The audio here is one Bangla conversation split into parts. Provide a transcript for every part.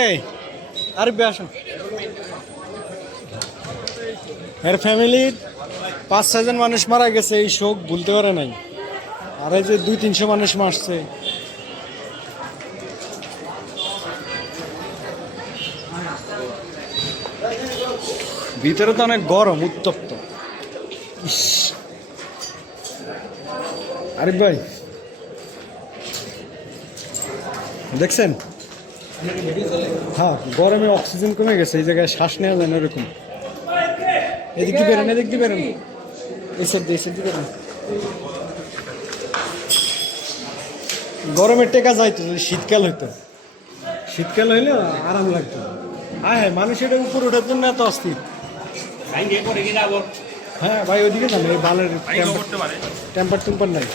এই আরে আসুন, এর ফ্যামিলির 5-6 জন মানুষ মারা গেছে, এই শোক ভুলতে পারে নাই। আর এই যে 200-300 মানুষ মারছে। ভিতরে তো অনেক গরম, উত্তপ্ত। ইস, আরিফ ভাই দেখছেন? হ্যাঁ, গরমে অক্সিজেন কমে গেছে, এই জায়গায় শ্বাস নেওয়া যায় না এরকম। এদিক দিয়ে বেরোন, এদিক দিয়ে বেরোন, এই সাইড দিয়ে বেরোন। গরমের টেকা যাইতো, যদি শীতকাল হইতো, শীতকাল হইলে আরাম লাগতো। হ্যাঁ, মানুষ এটা উপর ওঠার জন্য এত অস্থির। হ্যাঁ ভাই, ওইদিকে যান, এই বালের টেম্পার টুম্পার নাই।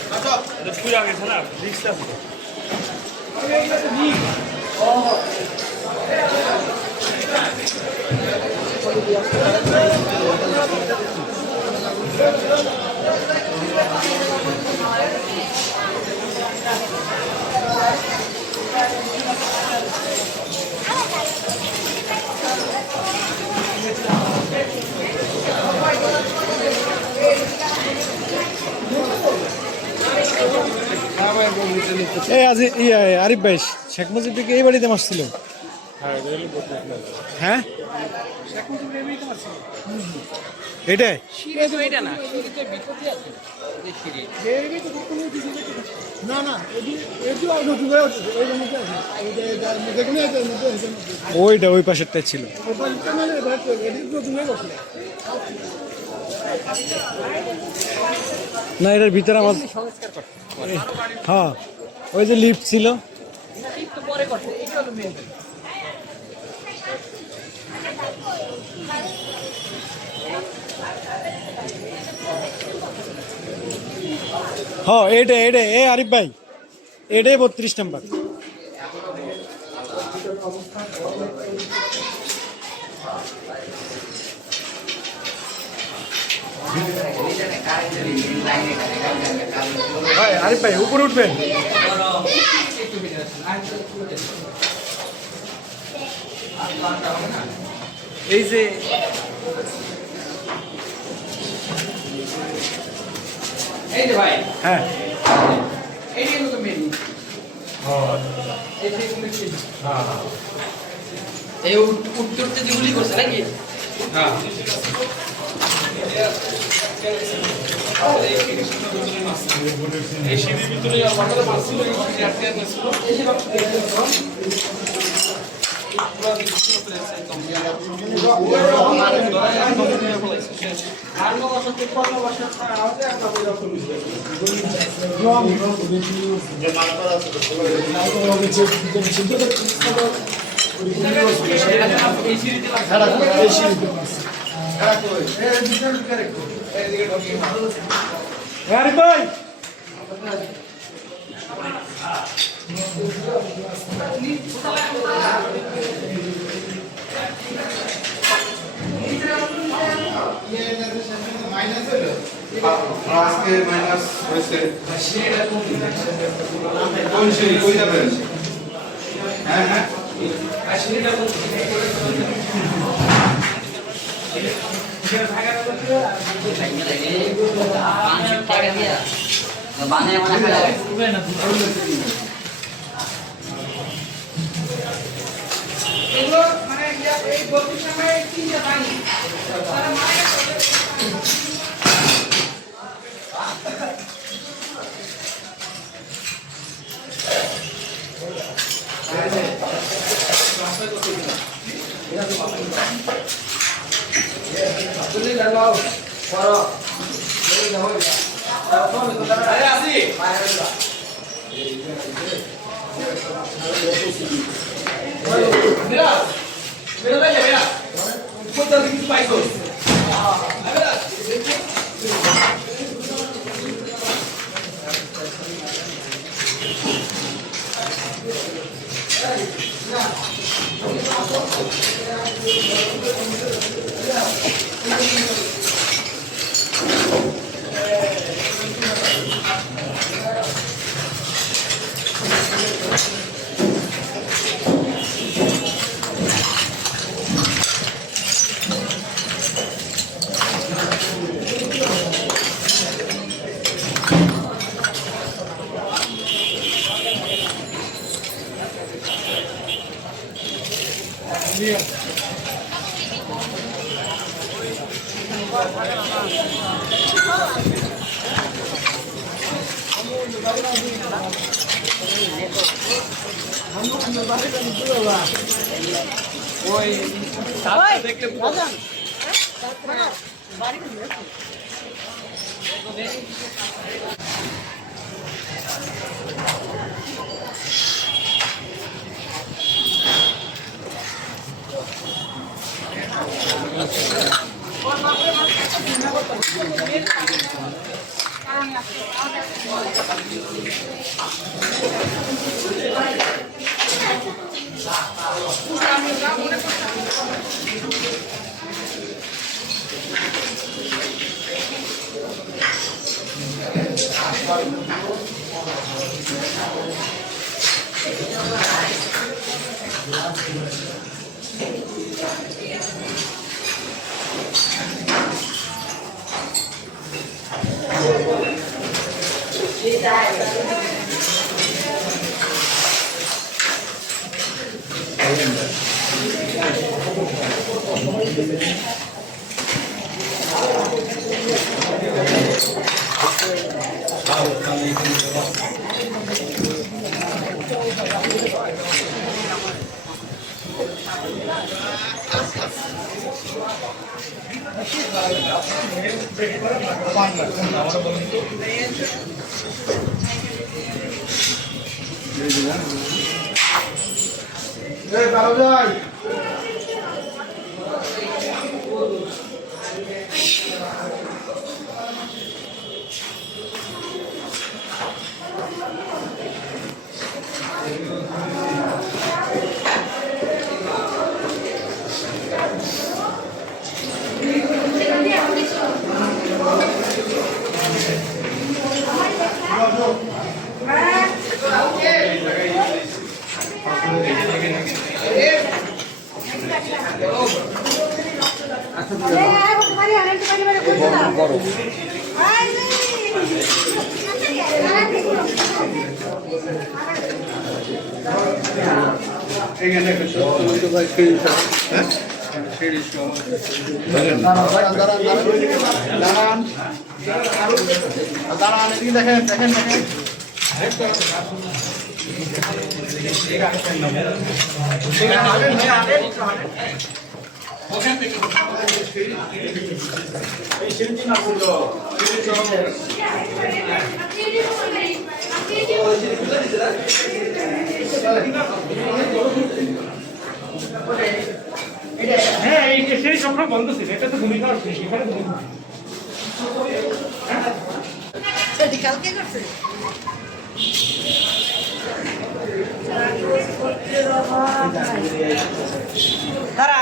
এই আজ আরিফ ভাই, শেখ মুজিব থেকে এই বাড়িতে মারছিল। হ্যাঁ, এটাই ওইটা ওই পাশেরটাই ছিল। না, এটার ভিতরে আমার, হ্যাঁ ওই যে লিফট ছিল। হ্যাঁ, এটাই এ আরিফ ভাই, এটাই 32 নম্বর। ভাই আরিফ ভাই উপরে উঠবেন। এই যে ভাই, হ্যাঁ, এই উত্তরতে যেগুলি করছে নাকি? হ্যাঁ, এই সিঁড়ির ভিতরে আজকে মাইনাস হয়েছে। কোন সিঁড়ি কই যাবেন? হ্যাঁ হ্যাঁ, বানায় মানে এগুলো মানে এই গতির সময় তিনটা পানি তারা মানে আসি হ্যাঁ এই সেই সবসময় বন্ধ ছিল, এটা তো ভূমিকা এখানে কালকে করছে তারা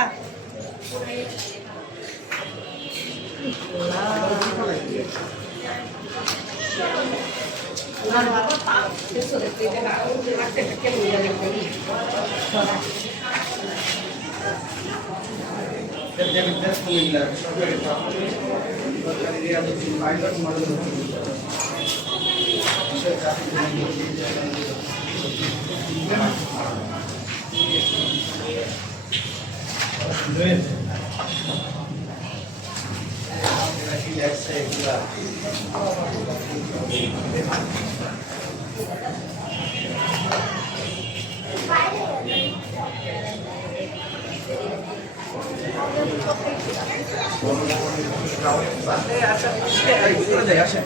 আসে